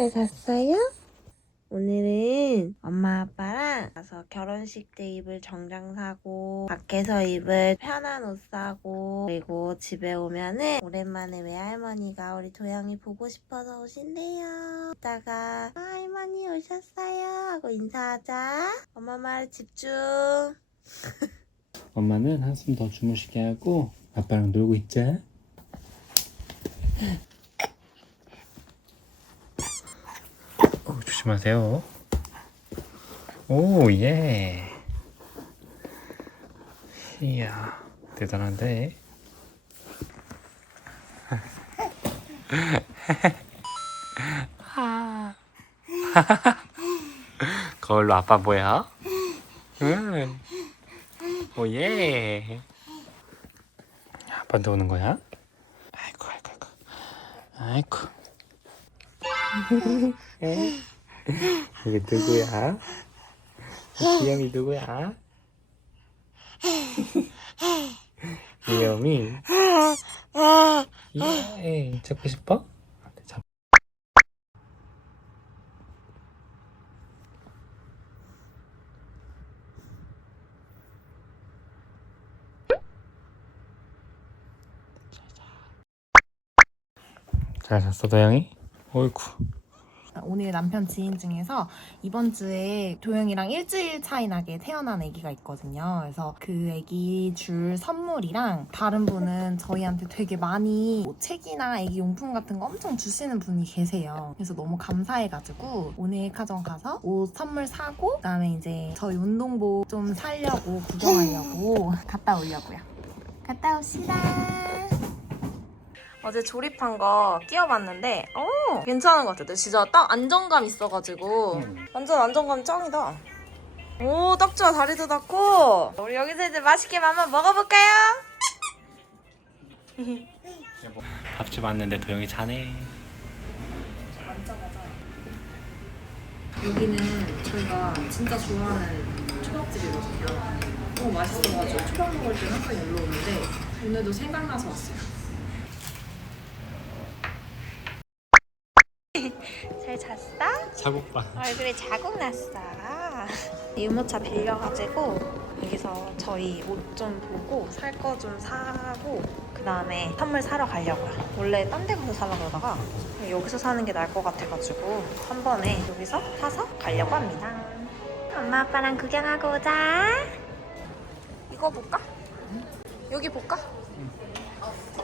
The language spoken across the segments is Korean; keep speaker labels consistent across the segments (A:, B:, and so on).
A: 잘 잤어요? 오늘은 엄마 아빠랑 가서 결혼식 때 입을 정장 사고 밖에서 입을 편한 옷 사고 그리고 집에 오면은 오랜만에 외할머니가 우리 도영이 보고 싶어서 오신대요. 이따가 아, 할머니 오셨어요 하고 인사하자. 엄마 말 집중.
B: 엄마는 한숨 더 주무시게 하고 아빠랑 놀고 있자. 조심하세요. 오, 예. 이야, 대단한데. 거울로 아빠 뭐야? 응. 오, 예. 아빠한테 오는 거야? 아이고, 아이고, 아이고. 아이고. 이게 누구야? 귀염이 누구야? 귀염이. 예, 잡고 싶어? 잡. 잘 잤어, 도영이? 어이구.
C: 오늘 남편 지인 중에서 이번 주에 도영이랑 일주일 차이 나게 태어난 아기가 있거든요. 그래서 그 아기 줄 선물이랑 다른 분은 저희한테 되게 많이 뭐 책이나 아기 용품 같은 거 엄청 주시는 분이 계세요. 그래서 너무 감사해가지고 오늘 백화점 가서 옷 선물 사고 그다음에 이제 저희 운동복 좀 사려고 구경하려고 갔다 오려고요. 갔다 옵시다. 어제 조립한 거 끼워봤는데 어 괜찮은 것 같아. 진짜 딱 안정감 있어가지고 완전 안정감 짱이다. 오, 딱 좋아. 다리도 닿고. 우리 여기서 이제 맛있게 한번 먹어볼까요?
B: 밥집 왔는데 도영이 자네.
C: 여기는 저희가 진짜 좋아하는 초밥집이거든요. 너무 맛있어가지고 초밥 먹을 때 항상 여기로 오는데 오늘도 생각나서 왔어요.
B: 자국밥.
A: 얼굴에 자국 났어. 유모차 빌려가지고 여기서 저희 옷 좀 보고 살 거 좀 사고 그 다음에 선물 사러 가려고요. 원래 딴 데 가서 사려고 그러다가 여기서 사는 게 나을 것 같아가지고 한 번에 여기서 사서 가려고 합니다. 엄마 아빠랑 구경하고 오자. 이거 볼까? 여기 볼까?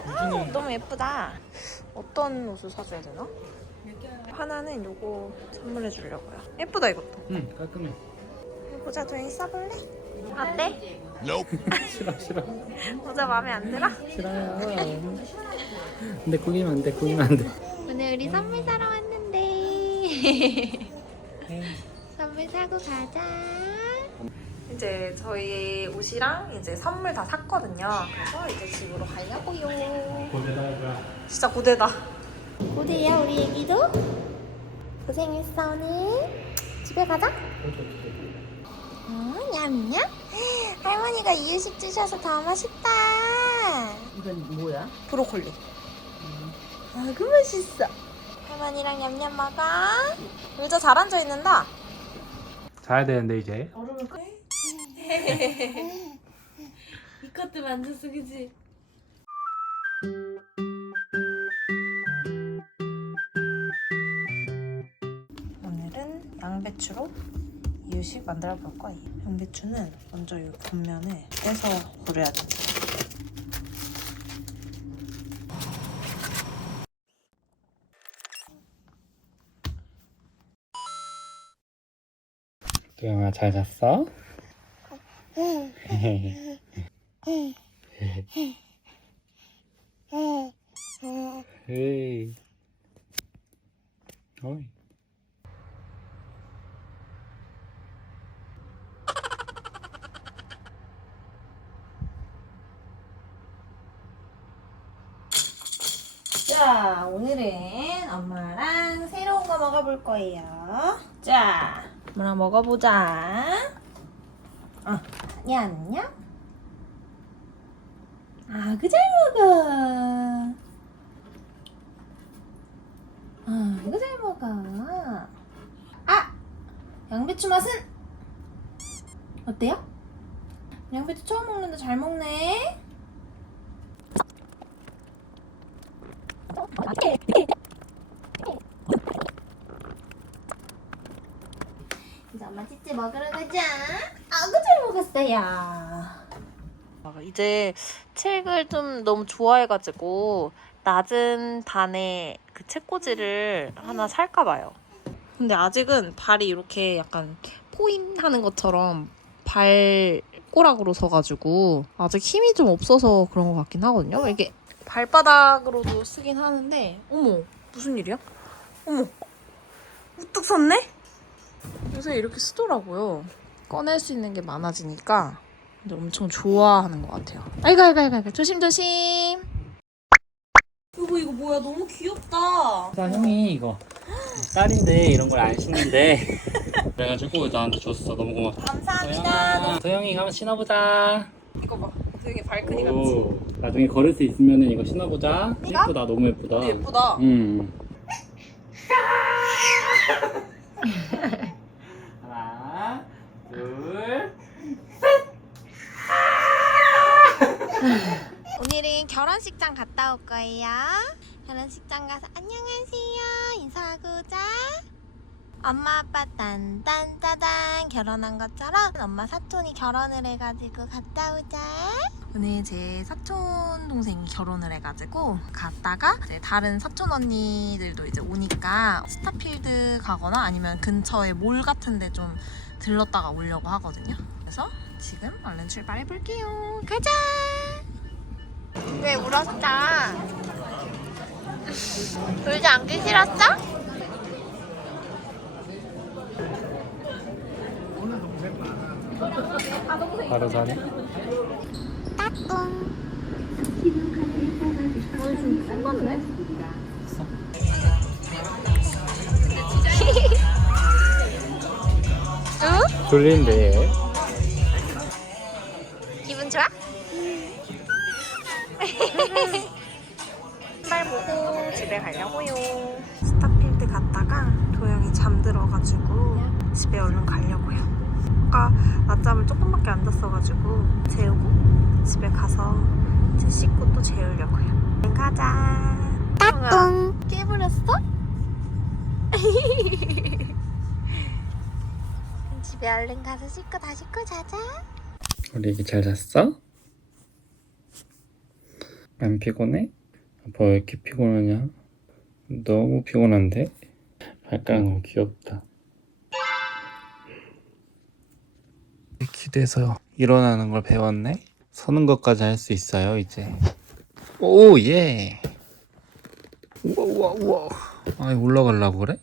A: 아, 너무 예쁘다. 어떤 옷을 사줘야 되나? 하나는 요거 선물해 주려고요. 예쁘다 이것도.
B: 응, 깔끔해.
A: 모자 도현이 써볼래? 어때?
B: 싫어, 싫어.
A: 모자 마음에 안 들어?
B: 싫어요. 근데 꾸기면 안 돼, 꾸기면 안 돼.
A: 오늘 우리 선물 사러 왔는데 선물 사고 가자.
C: 이제 저희 옷이랑 이제 선물 다 샀거든요. 그래서 이제 집으로 가려고요.
B: 고대다가
C: 진짜 고대다.
A: 고대야 우리 애기도 고생했어 오늘. 집에 가자. 음, 냠냠. 할머니가 이유식 주셔서 더 맛있다.
D: 이건 뭐야?
C: 브로콜리.
A: 아그 맛있어. 할머니랑 냠냠 먹어.
C: 의자 잘 앉아 있는다.
B: 자야 되는데 이제.
D: 얼음을 끄. 이것도 만졌어, 그지?
C: 양배추로 이유식 만들어 볼 거예요. 양배추는 먼저 이 겉면을 떼서 고려야 돼.
B: 도영아 잘 잤어? 에이. 어이.
C: 자, 오늘은 엄마랑 새로운 거 먹어볼 거예요. 자, 엄마랑 먹어보자. 아, 냠냠. 아, 그 잘 먹어. 아, 이거 잘 먹어.
A: 양배추 맛은 어때요? 양배추 처음 먹는데 잘 먹네. 이제 먹으러 가자. 아구 잘 먹었어요.
C: 아, 이제 책을 좀 너무 좋아해가지고 낮은 단의 그 책꽂이를 하나 살까 봐요. 근데 아직은 발이 이렇게 약간 포인하는 것처럼 발꼬락으로 서가지고 아직 힘이 좀 없어서 그런 것 같긴 하거든요. 이게 발바닥으로도 쓰긴 하는데 어머 무슨 일이야? 어머 우뚝 섰네? 요새 이렇게 쓰더라고요. 꺼낼 수 있는 게 많아지니까 엄청 좋아하는 것 같아요. 아이고 아이고 아이고, 아이고. 조심 조심. 이거 이거 뭐야 너무 귀엽다.
B: 나 형이 이거 딸인데 이런 걸 안 신는데 그래가지고 나한테 줬어 너무 고맙다
C: 감사합니다.
B: 도영이 한번 신어보자
C: 이거 봐. 되게 발크니 같지.
B: 오, 나중에 걸을 수 있으면 이거 신어보자
C: 이거?
B: 예쁘다 너무 예쁘다
C: 근데 예쁘다.
B: 음. 하나 둘
A: 오늘은 결혼식장 갔다 올 거예요. 결혼식장 가서 안녕하세요 인사하고 자. 엄마 아빠 딴딴따단 결혼한 것처럼 엄마 사촌이 결혼을 해가지고 갔다 오자. 오늘 제 사촌 동생이 결혼을 해가지고 갔다가 이제 다른 사촌 언니들도 이제 오니까 스타필드 가거나 아니면 근처에 몰 같은데 좀 들렀다가 오려고 하거든요. 그래서 지금 얼른 출발해 볼게요. 가자. 왜 울었어? 울지 않기 싫었어?
B: 바로 자네 졸린데
C: 신발 보고 집에 가려고요. 스타필드 갔다가 도영이 잠들어가지고 집에 얼른 가려고요. 아까 낮잠을 조금밖에 안 잤어가지고 재우고 집에 가서 이제 씻고 또 재우려고요. 가자. 따뚱.
A: 깨버렸어? 집에 얼른 가서 씻고 다 씻고 자자.
B: 우리 애기 잘 잤어? 안 피곤해? 왜 이렇게 피곤하냐? 너무 피곤한데? 발가락 너무 귀엽다 기대서 일어나는 걸 배웠네? 서는 것까지 할 수 있어요 이제 오 예! 우와 우와 우와 아이 올라가려고 그래?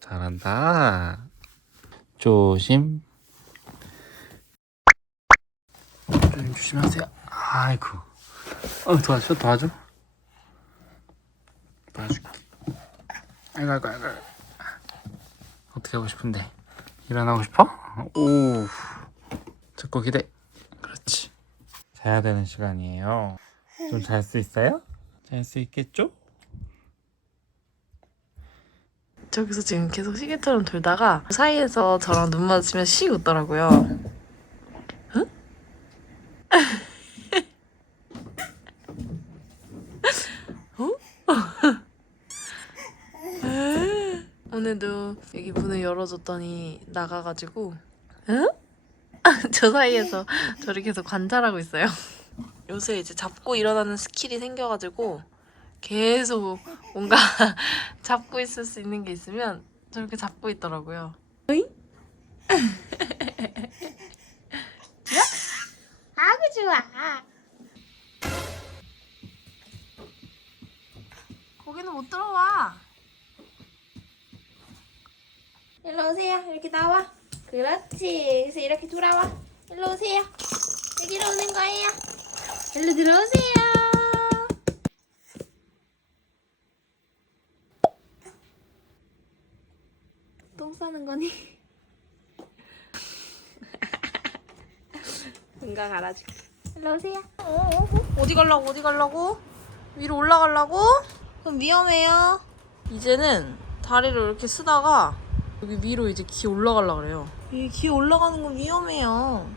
B: 잘한다 조심 좀 조심하세요. 아이고. 어, 도와줘, 도와줘. 도와줄게. 아이고, 아이고, 아이고. 어떻게 하고 싶은데? 일어나고 싶어? 오. 듣고 기대. 그렇지. 자야 되는 시간이에요. 좀 잘 수 있어요? 잘 수 있겠죠?
C: 저기서 지금 계속 시계처럼 돌다가 그 사이에서 저랑 눈 마주치면 씩 웃더라고요. 오늘도 여기 문을 열어줬더니 나가가지고 응? 저 사이에서 저를 계속 관찰하고 있어요. 요새 이제 잡고 일어나는 스킬이 생겨가지고 계속 뭔가 잡고 있을 수 있는 게 있으면 저렇게 잡고 있더라고요.
A: 아구 좋아. 거기는 못 들어와. 일로 오세요. 이렇게 나와. 그렇지. 그래서 이렇게 돌아와. 일로 오세요. 여기로 오는 거예요. 일로 들어오세요. 똥 싸는 거니?
C: 뭔가 갈아줄게.
A: 일로 오세요.
C: 어디 가려고 어디 가려고? 위로 올라가려고? 그럼 위험해요. 이제는 다리를 이렇게 쓰다가 여기 위로 이제 기 올라가려 그래요. 이기 올라가는 건 위험해요.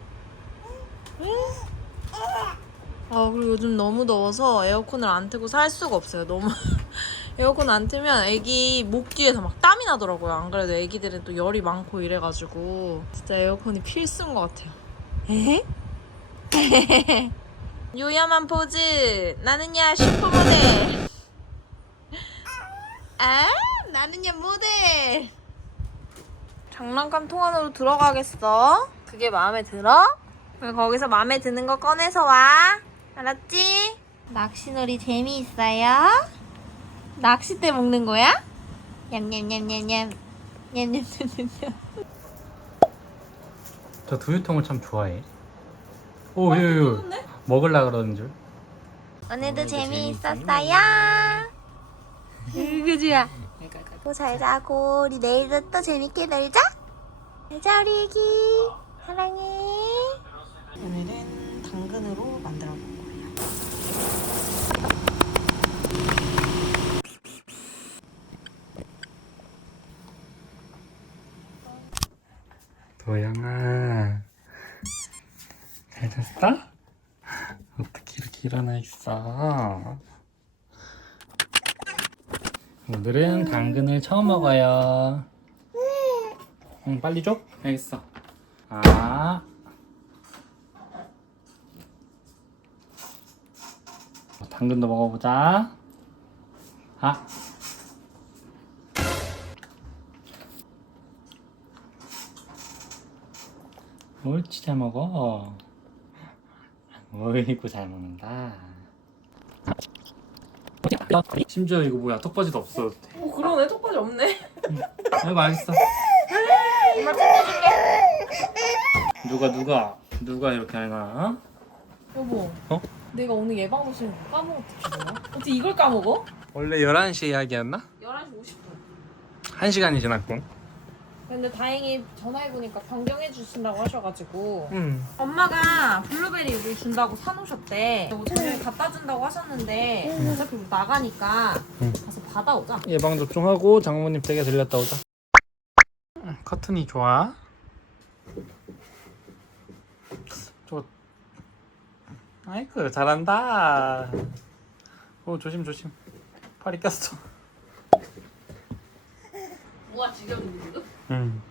C: 아 그리고 요즘 너무 더워서 에어컨을 안 틀고 살 수가 없어요. 너무 에어컨 안 틀면 애기 목 뒤에서 막 땀이 나더라고요. 안 그래도 애기들은 또 열이 많고 이래가지고 진짜 에어컨이 필수인 것 같아요. 에? 요염한 포즈 나는야 슈퍼모델 아 나는야 모델 장난감 통 안으로 들어가겠어? 그게 마음에 들어? 그럼 거기서 마음에 드는 거 꺼내서 와 알았지? 낚시놀이 재미있어요? 낚싯대 먹는 거야? 냠냠냠냠냠 냠냠냠냠냠
B: 저 두유통을 참 좋아해. 오, 유, 유. 먹을라 그러는 줄.
C: 오늘도 재미있었어요. 그지야. 또 잘 자고 우리 내일도 또 재밌게 놀자. 잘자 우리 애기. 사랑해. 오늘은 당근으로 만들어 볼 거예요.
B: 도영아. 잘 잤어? 어떻게 이렇게 일어나 있어? 오늘은 당근을 처음 먹어요. 응, 빨리 줘. 알겠어. 아. 당근도 먹어보자. 아. 옳지 잘 먹어. 어이구 잘 먹는다. 심지어 이거 뭐야 턱받이도 없어.
C: 오 그러네 턱받이 없네.
B: 아이고 알겠어. 누가 누가 누가 이렇게 하나?
C: 여보.
B: 어?
C: 내가 오늘 예방접종 까먹었지? 어떻게 이걸 까먹어?
B: 원래 11시 예약이었나?
C: 11시 50분.
B: 1시간이 지났군.
C: 근데 다행히 전화해보니까 변경해 주신다고 하셔가지고
B: 응.
C: 엄마가 블루베리 여기 준다고 사놓으셨대 그리고 저녁에 갖다 준다고 하셨는데 어차피 우리 나가니까
B: 응.
C: 가서 받아오자
B: 예방 접종하고 장모님 댁에 들렸다 오자. 커튼이 좋아. 저 아이고 잘한다. 오 조심 조심. 팔이 꼈어.
C: 뭐가 지겨운데 지금?
B: 응.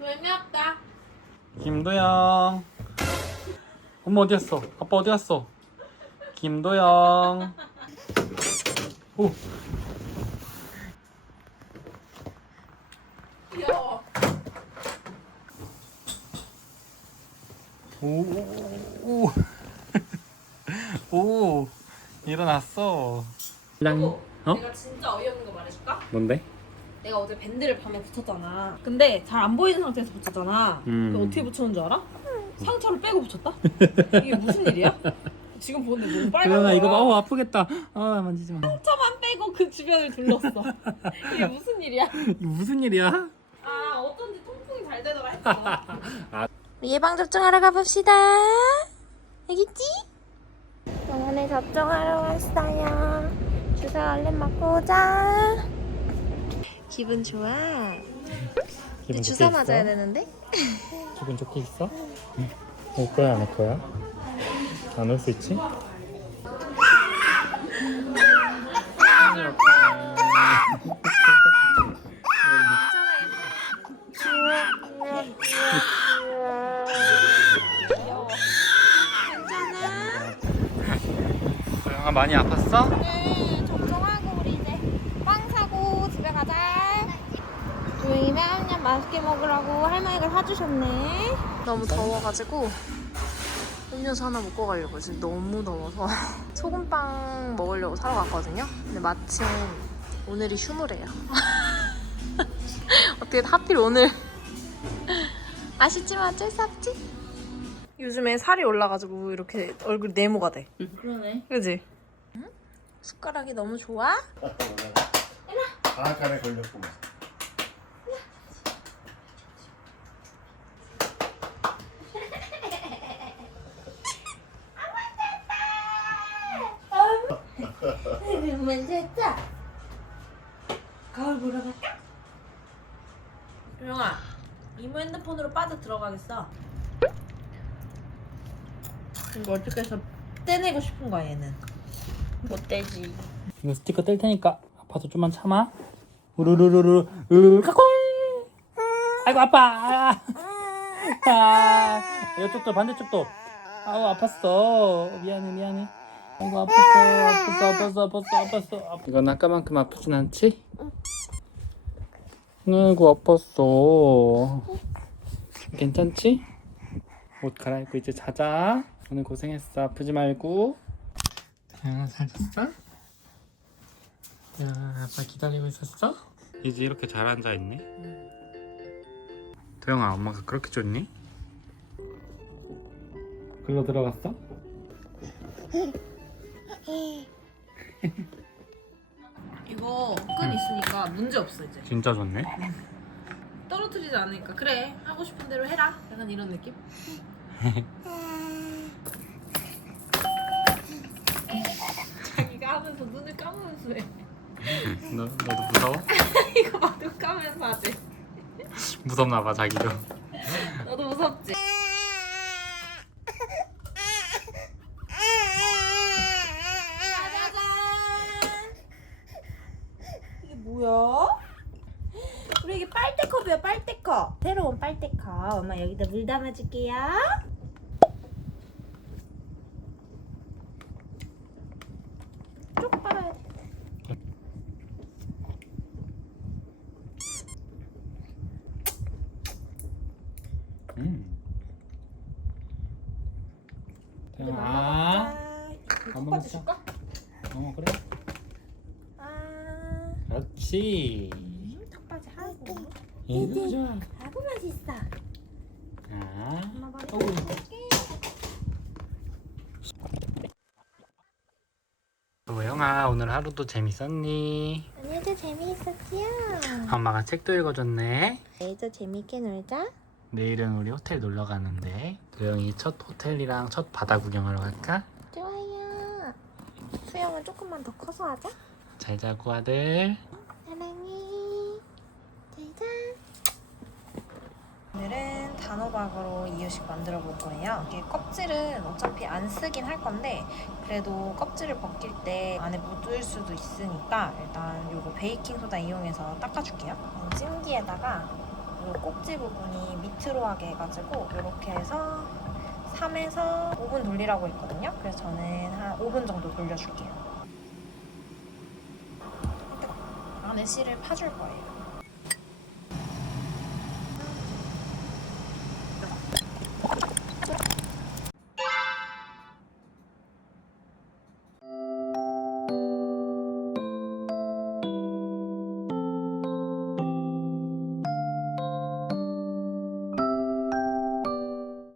C: 재미없다
B: 김도영. 엄마 어디 갔어? 아빠 어디 갔어? 김도영. 오.
C: 귀여워
B: 오. 오. 오. 일어났어.
C: 여보
B: 어?
C: 내가 진짜 어이없는 거 말해줄까?
B: 뭔데?
C: 내가 어제 밴드를 밤에 붙였잖아 근데 잘 안 보이는 상태에서 붙였잖아
B: 음.
C: 그거 어떻게 붙였는 줄 알아? 상처를 빼고 붙였다? 이게 무슨 일이야? 지금 보는데 너무 빨간 거야
B: 도영아 이거 봐. 어 아프겠다. 아 만지지 마.
C: 상처만 빼고 그 주변을 둘렀어 이게 무슨 일이야?
B: 이게 무슨 일이야?
C: 아 어쩐지 통풍이 잘 되더라 했어
E: 예방 접종 하러 가봅시다. 알겠지? 병원에 접종하러 왔어요. 주사 얼른 맞고 오자. 기분 좋아.
B: 기분
E: 주사 맞아야
B: 있어?
E: 되는데?
B: 기분 좋게 있어? 응. 올 거야 안 올 거야? 안 올 수 있지? 도영아 많이 아팠어?
E: 네, 접종하고 우리 이제 빵 사고 집에 가자. 조용히 냠냠 맛있게 먹으라고 할머니가 사주셨네.
C: 너무 더워가지고 음료수 하나 먹고 가려고 지금 너무 더워서 소금빵 먹으려고 사러 갔거든요 근데 마침 오늘이 휴무래요 어떻게 하필 오늘 아쉽지만 어쩔 수 없지 요즘에 살이 올라가지고 이렇게 얼굴 네모가 돼
D: 그러네.
C: 그지? 숟가락이 너무 좋아?
F: 방앗간에 걸렸구만.
E: 그러면 됐다.
D: 거울 보러 갈까? 조영아 이모 핸드폰으로 빠져 들어가겠어 이거 어떻게 해서 떼내고 싶은 거야 얘는 못 떼지
B: 이거 스티커 뗄 테니까 아파도 좀만 참아. 우르르르르 으 까꿍. 아이고 아파. 아, 이쪽도 반대쪽도. 아우 아팠어. 미안해 미안해. 아이고 아팠어 아팠어 아팠어 아팠어 아팠어. 이건 아까만큼 아프진 않지? 아이고 아팠어. 괜찮지? 옷 갈아입고 이제 자자. 오늘 고생했어. 아프지 말고. 야, 잘 잤어? 야, 아빠 기다리고 있었어? 이제 이렇게 잘 앉아 있네. 도영아, 엄마가 그렇게 좋니? 글로 들어갔어?
D: 이거 끈 있으니까 문제 없어 이제
B: 진짜 좋네.
D: 떨어뜨리지 않으니까 그래 하고 싶은 대로 해라 약간 이런 느낌? 자기가 하면서 눈을 감으면서 해
B: 너 너도 무서워?
D: 이거 봐도 까면서 하지
B: 무섭나 봐 자기도.
D: 너도 무섭지? 짜자잔 이게 뭐야? 우리 이게 빨대컵이야 빨대컵 빨대컵 엄마 여기다 물 담아줄게요 쭉 빨아야 돼
B: 음.
D: 먹자. 줄까?
B: 어 그래.
D: 아
B: 그렇지.
D: 턱바지 하고
B: 이거 좋아.
D: 아구 맛있어
B: 아.
D: 엄마 머리
B: 어우. 도영아 오늘 하루도 재밌었니?
E: 오늘도 재미있었지요?
B: 엄마가 책도 읽어줬네.
E: 내일도 재밌게 놀자.
B: 내일은 우리 호텔 놀러 가는데 도영이 첫 호텔이랑 첫 바다 구경하러 갈까?
E: 좋아요. 수영은 조금만 더 커서 하자.
B: 잘 자고 아들.
E: 사랑해. 잘자.
C: 오늘은 단호박으로 이유식 만들어 볼 거예요. 이게 껍질은 어차피 안 쓰긴 할 건데 그래도 껍질을 벗길 때 안에 묻을 수도 있으니까 일단 요거 베이킹 소다 이용해서 닦아줄게요. 찜기에다가 요 꼭지 부분이 밑으로 하게 해가지고 이렇게 해서 3에서 5분 돌리라고 했거든요. 그래서 저는 한 5분 정도 돌려줄게요. 안에 씨를 파줄 거예요.